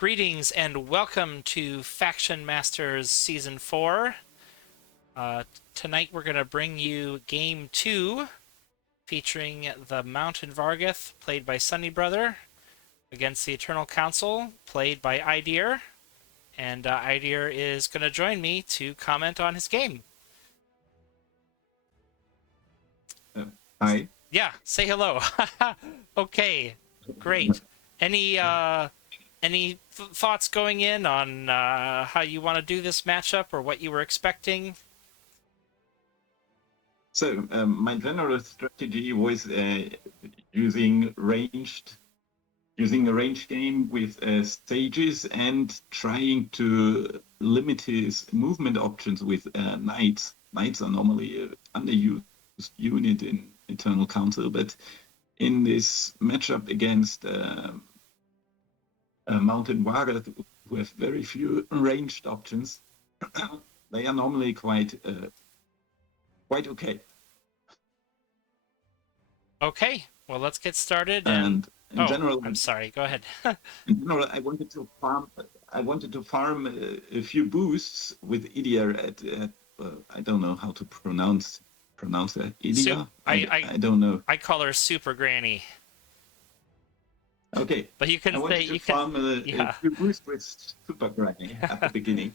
Greetings and welcome to FactionMasters Season 4. Tonight we're going to bring you Game 2, featuring the Mountain Vargath, played by Sunnybrother, against the Eternal Council, played by Eydir. And Eydir is going to join me to comment on his game. Hi. Yeah, say hello. Okay, great. Any thoughts going in on how you want to do this matchup or what you were expecting? So my general strategy was using a ranged game with stages and trying to limit his movement options with knights. Knights are normally an underused unit in Eternal Council, but in this matchup against Mountain Vargath, who have very few ranged options, they are normally quite okay. Okay, well, let's get started. And in general, I'm sorry. Go ahead. in general, I wanted to farm a few boosts with Eydir at I don't know how to pronounce that. Eydir. I don't know. I call her Super Granny. Okay, but you can say you farm can. A few boosts with Super Granny at the beginning.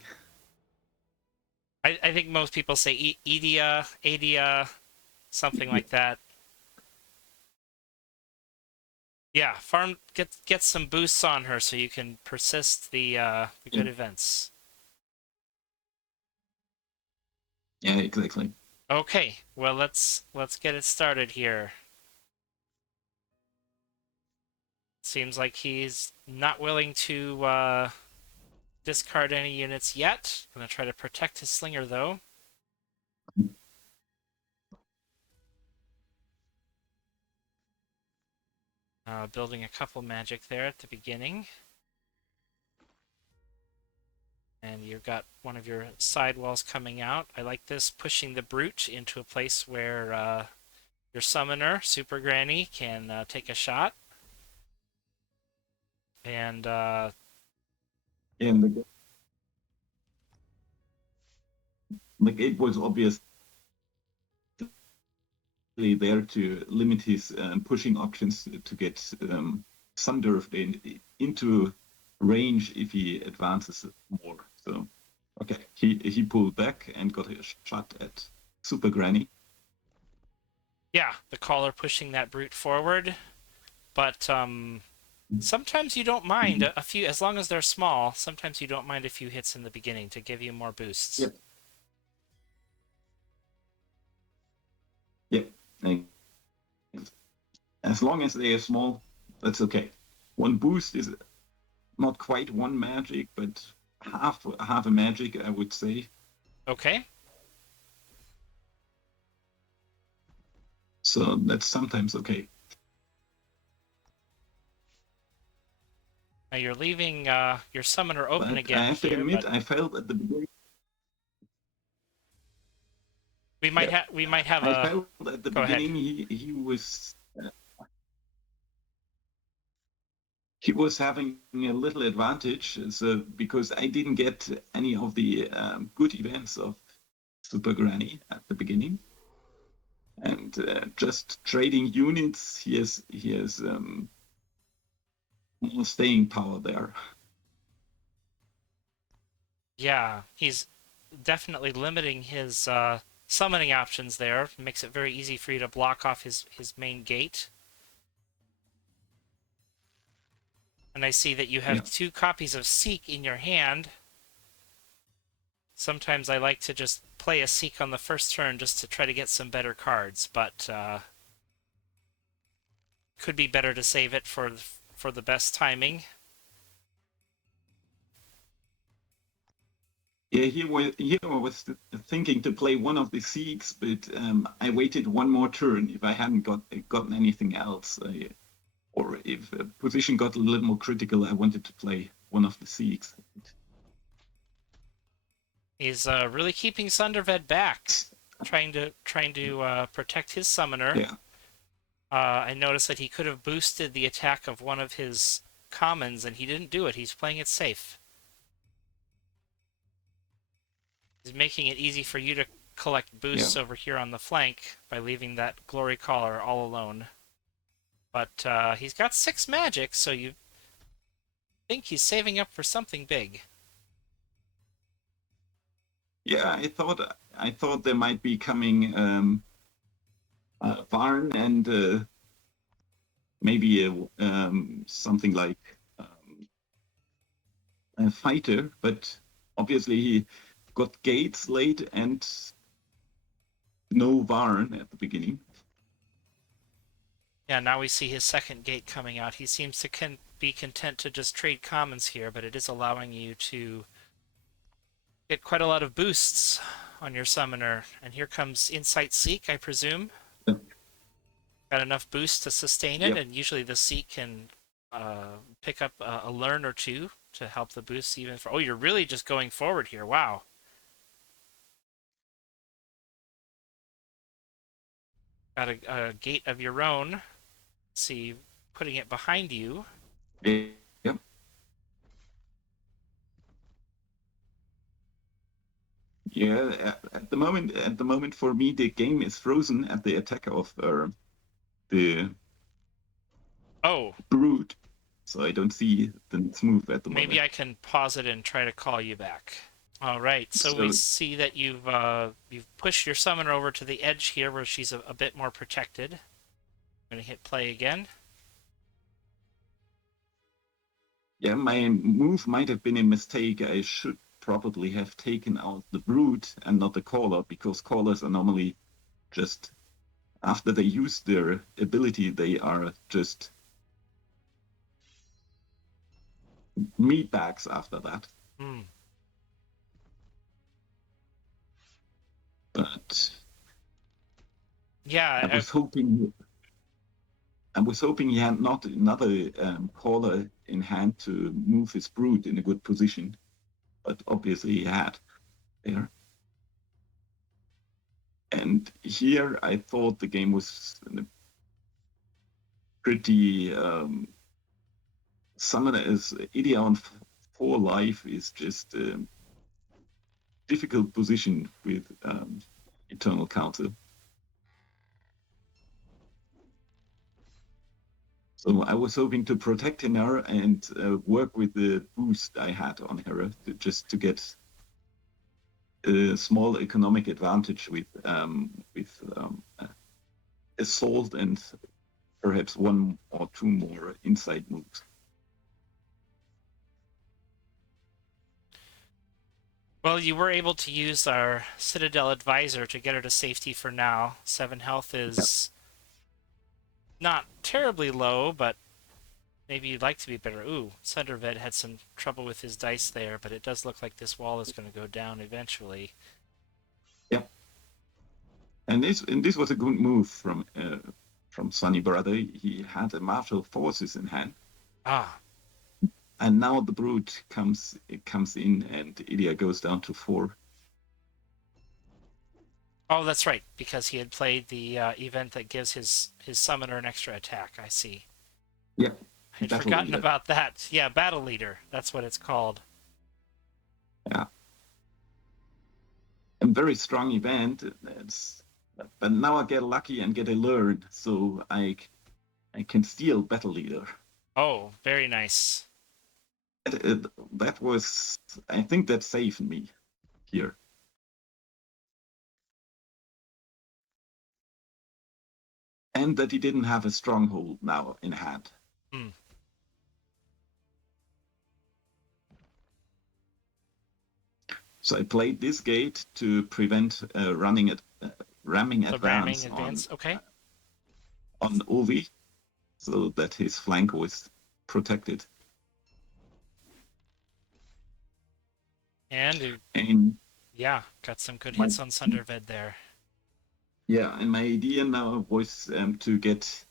I think most people say Eydir, something like that. Yeah, farm get some boosts on her so you can persist the good events. Yeah, exactly. Okay, well let's get it started here. Seems like he's not willing to discard any units yet. Gonna try to protect his slinger though. Building a couple magic there at the beginning. And you've got one of your side walls coming out. I like this, pushing the brute into a place where your summoner, Super Granny, can take a shot. And like it was obviously there to limit his pushing options to get Sunderf into range if he advances more. So, okay, he pulled back and got a shot at Super Granny. yeah, the caller pushing that brute forward, but sometimes you don't mind a few, as long as they're small. Sometimes you don't mind a few hits in the beginning to give you more boosts. Yep. Yep. As long as they are small, that's okay. One boost is not quite one magic, but half a magic, I would say. Okay. So that's sometimes okay. Now you're leaving your summoner open but again. I have to admit, I felt at the beginning. We might have I felt at the beginning he was having a little advantage, so because I didn't get any of the good events of Super Granny at the beginning, and just trading units, he has more staying power there. Yeah, he's definitely limiting his summoning options there. Makes it very easy for you to block off his main gate. And I see that you have 2 copies of Seek in your hand. Sometimes I like to just play a Seek on the first turn just to try to get some better cards, but could be better to save it for the best timing. Yeah, here I was thinking to play one of the Seeks, but I waited one more turn. If I hadn't gotten anything else, or if a position got a little more critical, I wanted to play one of the Seeks. He's really keeping Sunderved back, trying to protect his summoner. Yeah. I noticed that he could have boosted the attack of one of his commons, and he didn't do it. He's playing it safe. He's making it easy for you to collect boosts over here on the flank by leaving that Glory Caller all alone. But he's got 6 magic, so you think he's saving up for something big. Yeah, I thought there might be coming Varn and maybe something like a fighter, but obviously he got gates late and no Varn at the beginning. Yeah, now we see his second gate coming out. He seems to be content to just trade commons here, but it is allowing you to get quite a lot of boosts on your summoner. And here comes Insight Seek, I presume. Yep. Got enough boost to sustain it, and usually the Seek can pick up a learn or two to help the boosts even for... Oh, you're really just going forward here. Wow. Got a gate of your own. Let's see, putting it behind you. Yep. Yeah, at the moment for me the game is frozen at the attack of the brood, so I don't see the next move at the moment. Maybe I can pause it and try to call you back. All right, so we see that you've pushed your summoner over to the edge here where she's a bit more protected. I'm going to hit play again. Yeah, my move might have been a mistake. I should probably have taken out the brood and not the caller, because callers are normally just, after they use their ability, they are just meatbags after that. But yeah, I was hoping he had not another caller in hand to move his brood in a good position, but obviously he had there. And here I thought the game was pretty summoner as Eydir on 4 life is just a difficult position with Eternal Council. So I was hoping to protect her and work with the boost I had on her just to get a small economic advantage with assault and perhaps 1 or 2 more insight moves. Well, you were able to use our Citadel Advisor to get her to safety for now. 7 health is not terribly low, but maybe you'd like to be better. Ooh, Sunnybrother had some trouble with his dice there, but it does look like this wall is going to go down eventually. Yep. And this was a good move from Sunnybrother. He had a martial forces in hand. And now the brood comes in, and Eydir goes down to 4. Oh, that's right, because he had played the event that gives his summoner an extra attack. I see. Yeah. I'd forgotten about that. Yeah, Battle Leader. That's what it's called. Yeah. A very strong event. But now I get lucky and get a learn, so I can steal Battle Leader. Oh, very nice. That was, I think that saved me here. And that he didn't have a stronghold now in hand. So I played this gate to prevent ramming advance on Ovi, so that his flank was protected. And yeah, got some good hits on Sunnybrother there. Yeah, and my idea now was to get,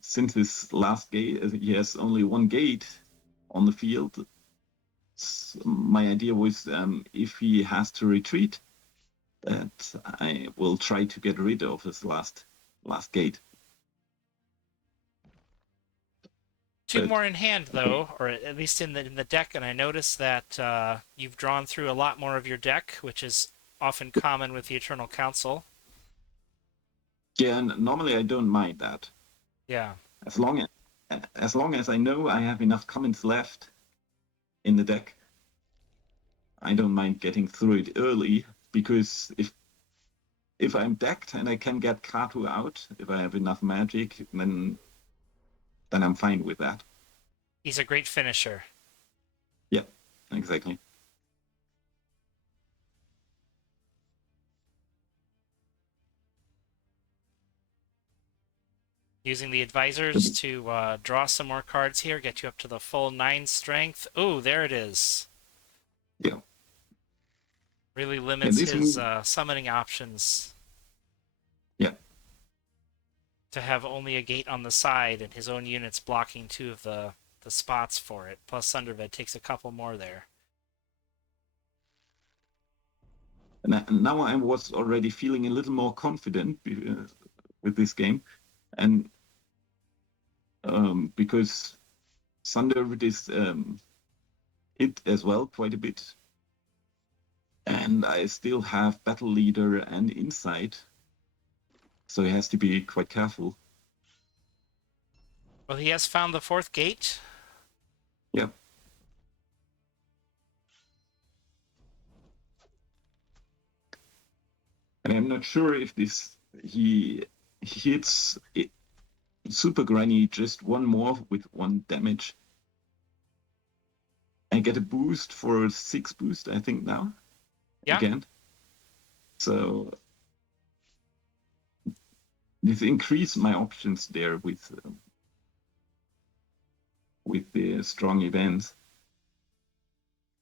since his last gate, he has only 1 gate on the field. My idea was if he has to retreat, that I will try to get rid of his last gate. Two But more in hand, though, or at least in the deck, and I notice that you've drawn through a lot more of your deck, which is often common with the Eternal Council. yeah, normally I don't mind that. Yeah. As long as I know I have enough comments left in the deck, I don't mind getting through it early, because if I'm decked and I can get Katu out, if I have enough magic, then I'm fine with that. He's a great finisher. Yeah, exactly. Using the advisors to draw some more cards here, get you up to the full 9 strength. Oh, there it is. Yeah. Really Yeah, limits this his move. summoning options Yeah, to have only a gate on the side and his own units blocking 2 of the spots for it. Plus Sunderbed takes a couple more there. and now I was already feeling a little more confident with this game, and because Thunder is hit as well quite a bit, and I still have Battle Leader and Insight, so he has to be quite careful. Well, he has found the 4th gate. Yeah. And I'm not sure if he hits Super Granny just one more with 1 damage. I get a boost for 6 boost, I think now. Yeah. Again. So this increase my options there with the strong events.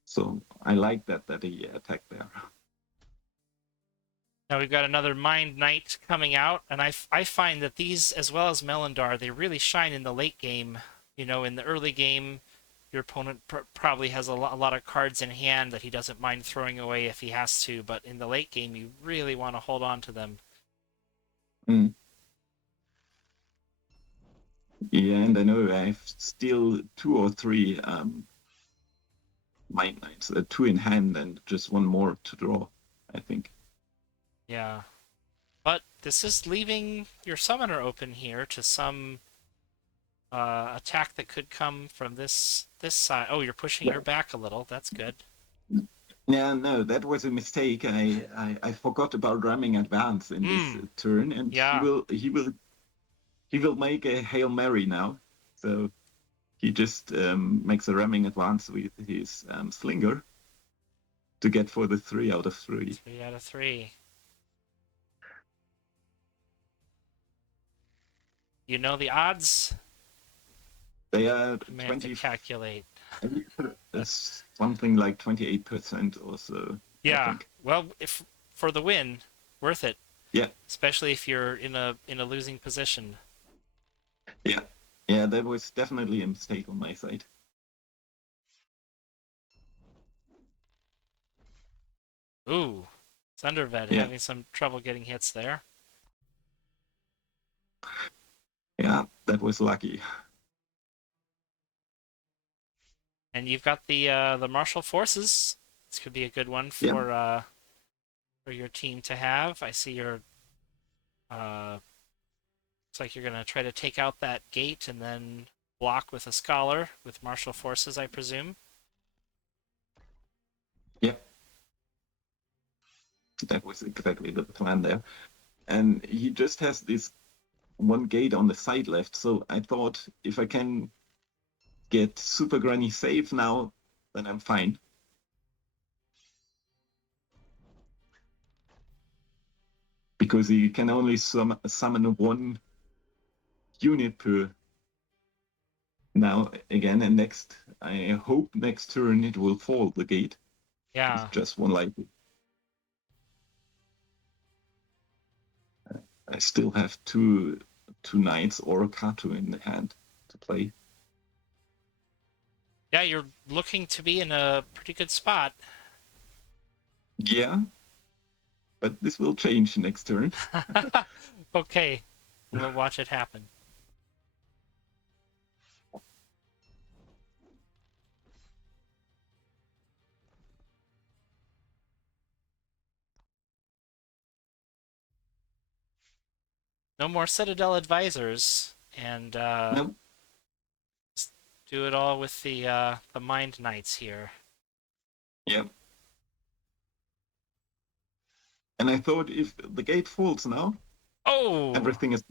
So I like that he attacked there. Now we've got another Mind Knight coming out, and I find that these, as well as Melindar, they really shine in the late game. You know, in the early game, your opponent probably has a lot of cards in hand that he doesn't mind throwing away if he has to, but in the late game, you really want to hold on to them. Mm. Yeah, and I know I have still 2 or 3 Mind Knights, 2 in hand and just 1 more to draw, I think. Yeah. But this is leaving your summoner open here to some attack that could come from this side. Oh, you're pushing Yeah. her back a little. That's good. Yeah, no, that was a mistake. I forgot about ramming advance in this turn, and Yeah. he will make a Hail Mary now. So he just makes a ramming advance with his slinger to get for the 3 out of 3. 3 out of 3. You know the odds? They are I may have to 20, calculate. something like 28% or so, I Yeah. think. Well, if for the win, worth it. Yeah, Especially if you're in a losing position. yeah, yeah. That was definitely a mistake on my side. Ooh. Thundervet Yeah, having some trouble getting hits there. yeah, that was lucky. And you've got the martial forces. This could be a good one Yeah, for your team to have. I see your looks like you're gonna try to take out that gate and then block with a scholar with martial forces, I presume. yeah. That was exactly the plan there. And he just has this 1 gate on the side left. So I thought if I can get Super Granny safe now, then I'm fine. Because he can only summon 1 unit per now again. And I hope next turn it will fall the gate. It's Yeah. just 1 life. I still have two knights or a Kato in the hand to play. Yeah, you're looking to be in a pretty good spot. Yeah, but this will change next turn. Okay. We'll watch it happen. No more Citadel advisors, and No, do it all with the Mind Knights here. yeah. And I thought if the gate falls now, Oh, everything is.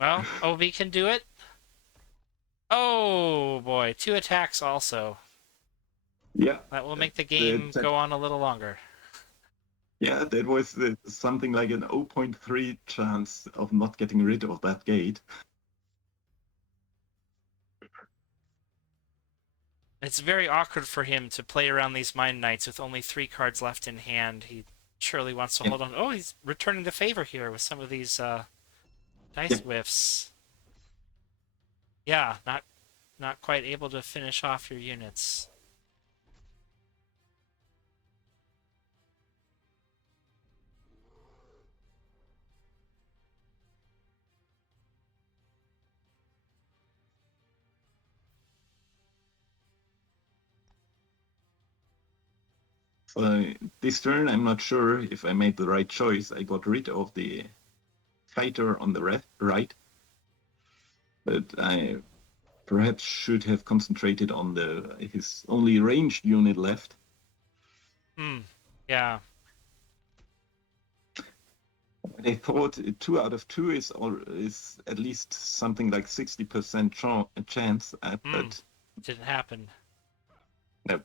well, OV can do it. Oh boy, 2 attacks also. Yeah, That will make the that, game that go on a little longer. yeah, that was something like an 0.3 chance of not getting rid of that gate. It's very awkward for him to play around these Mind Knights with only 3 cards left in hand. He surely wants to Yeah, hold on. Oh, he's returning the favor here with some of these yeah. dice whiffs. Yeah, not quite able to finish off your units. So this turn, I'm not sure if I made the right choice. I got rid of the fighter on the right, but I perhaps should have concentrated on the his only ranged unit left. Hmm. Yeah. I thought 2 out of 2 is at least something like 60% chance at, Hmm. but Didn't happen. no.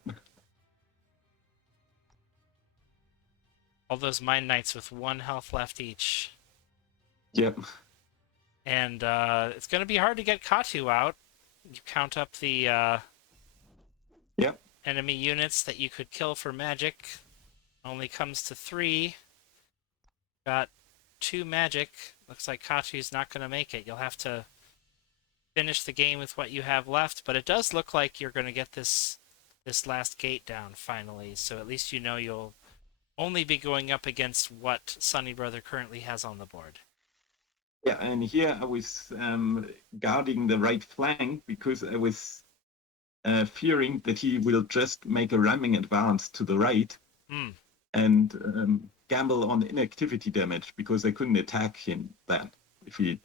All those Mind Knights with 1 health left each. Yeah, And it's going to be hard to get Katu out. You count up the yeah, enemy units that you could kill for magic. Only comes to 3. Got 2 magic. Looks like Katu's not going to make it. You'll have to finish the game with what you have left, but it does look like you're going to get this last gate down finally. So at least you know you'll only be going up against what Sunnybrother currently has on the board. yeah. And here I was guarding the right flank because I was fearing that he will just make a ramming advance to the right Hmm. and gamble on inactivity damage because I couldn't attack him then. If he,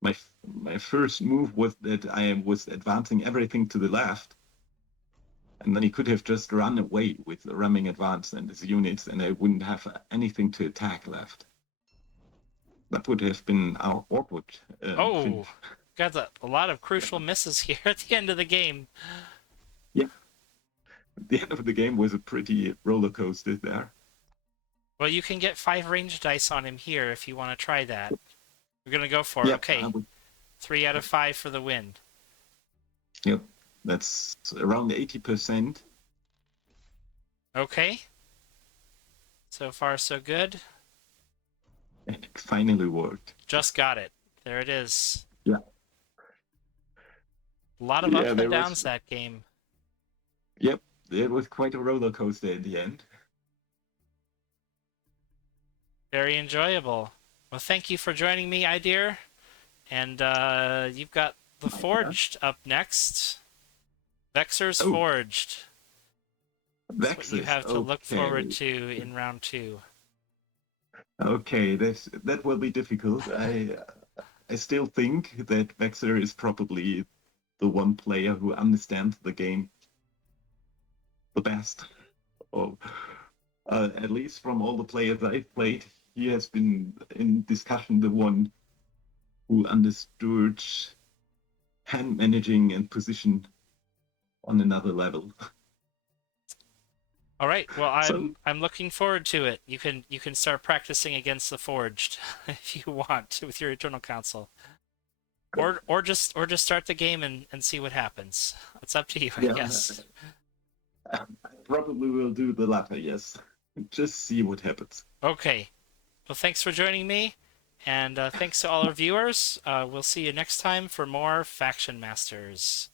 my first move was that I was advancing everything to the left, and then he could have just run away with the ramming advance and his units, and I wouldn't have anything to attack left. That would have been our awkward Oh, finish. got a lot of crucial misses here at the end of the game. Yeah, the end of the game was a pretty roller coaster there. Well, you can get 5 range dice on him here if you want to try that. We're gonna go for it. Yeah, I Okay, would. 3 out of 5 for the win. Yep, that's around 80%. Okay, so far so good. And it finally worked. Just got it. There it is. Yeah, A lot of yeah, ups and there downs was. that game. Yep, it was quite a roller coaster in the end. Very enjoyable. Well, thank you for joining me, Eydir. And you've got the Yeah. Forged up next. Vexor's Oh, Forged. That's what you Vexus. have to look forward Okay, to in round 2. okay, that will be difficult. I still think that Vexer is probably the one player who understands the game the best. Or at least from all the players I've played, he has been in discussion the one who understood hand managing and position on another level. All right. Well, So I'm looking forward to it. You can start practicing against the Forged if you want with your Eternal Council. Or just start the game and see what happens. It's up to you, I yeah, guess. I probably will do the latter. Yes, just see what happens. Okay. Well, thanks for joining me, and thanks to all our viewers. We'll see you next time for more Faction Masters.